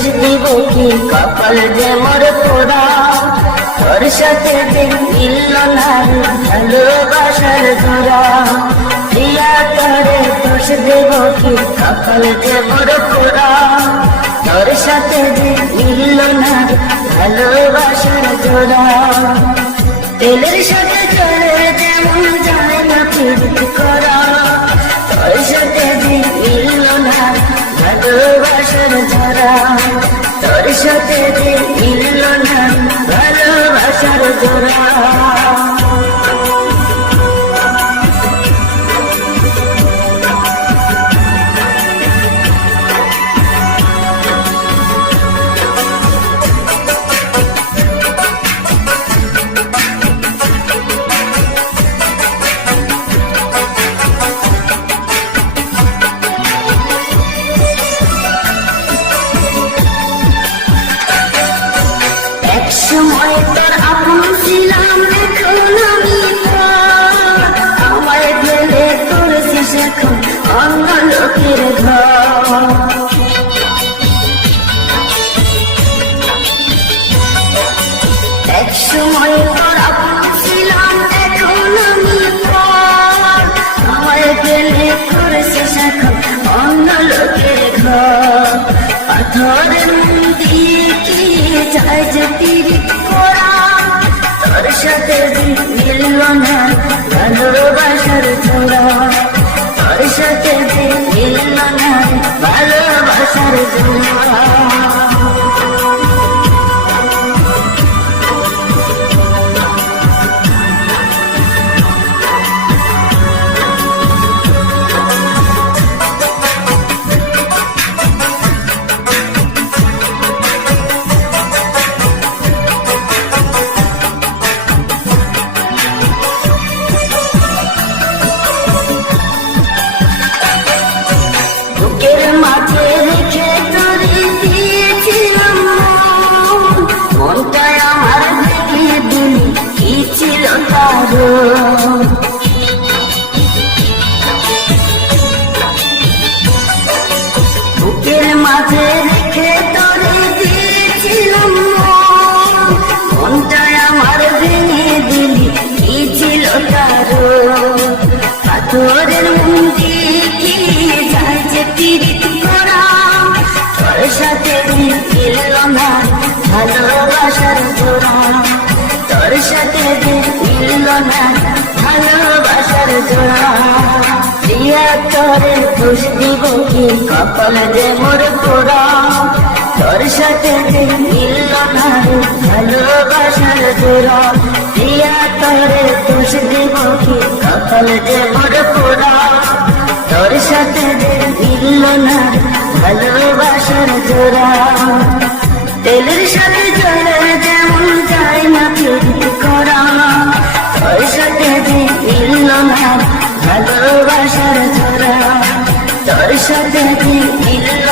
দোষ দিব কি, কপাল যে মোর পোড়া। তোর সাথে যে মিলল না ভালোবাসার জোড়া, দিয়া তোরে দোষ দেব কি, কপাল যে মোর পোড়া। তোর সাথে যে মিলল না ভালোবাসার জোড়া। তেলের সাথে জলের যেমন যায় না পীড়িত করা, তোর সাথে যে মিলল না ভালোবাসার জোড়া। তোর সাথে যে মিলল না ভালোবাসার জোড়া। একসময় তোর আপন ছিলাম, এখন আমি আমায় ফেলে করেছিস এখন অন্য লোকের ঘর। একসময় তোর আপন ছিলাম, এখন আমি আমায় ফেলে করেছিস এখন অন্য লোকের ঘর। পাথরের দিয়ে চাই যে পীড়িত করা, তোর সাথে মিলল না ভালোবাসার জোড়া। তোর সাথে মিলল না ভালোবাসার জোড়া। বুকের মাঝে রেখে তোরে দিয়েছিলাম মনটা আমার ভেঙে দিলি, কি ছিল তার। বুকের মাঝে রেখে তোরে দিয়েছিলাম মনটা আমার ভেঙে দিলি, কি ছিল তার। পাথরের মুন্ডি কি যায় যে পীড়িত করা, তোর সাথে মিলল না ভালোবাসার জোড়া। তোর সাথে মিলল না ভালোবাসার জোড়া। দিয়া তোরে দোষ দিব কি, কপাল যে মোর পোড়া। তোর সাথে মিলল না ভালোবাসার জোড়া। দিয়া তোরে দোষ দিব কি, কপাল যে মোর পোড়া। তোর সাথে মিলল না ভালোবাসার জোড়া। তেলের সাথে জলের যেমন যায় না পীড়িত করা, তোর সাথে মিলল না ভালোবাসার জোড়া। তোর সাথে মিলল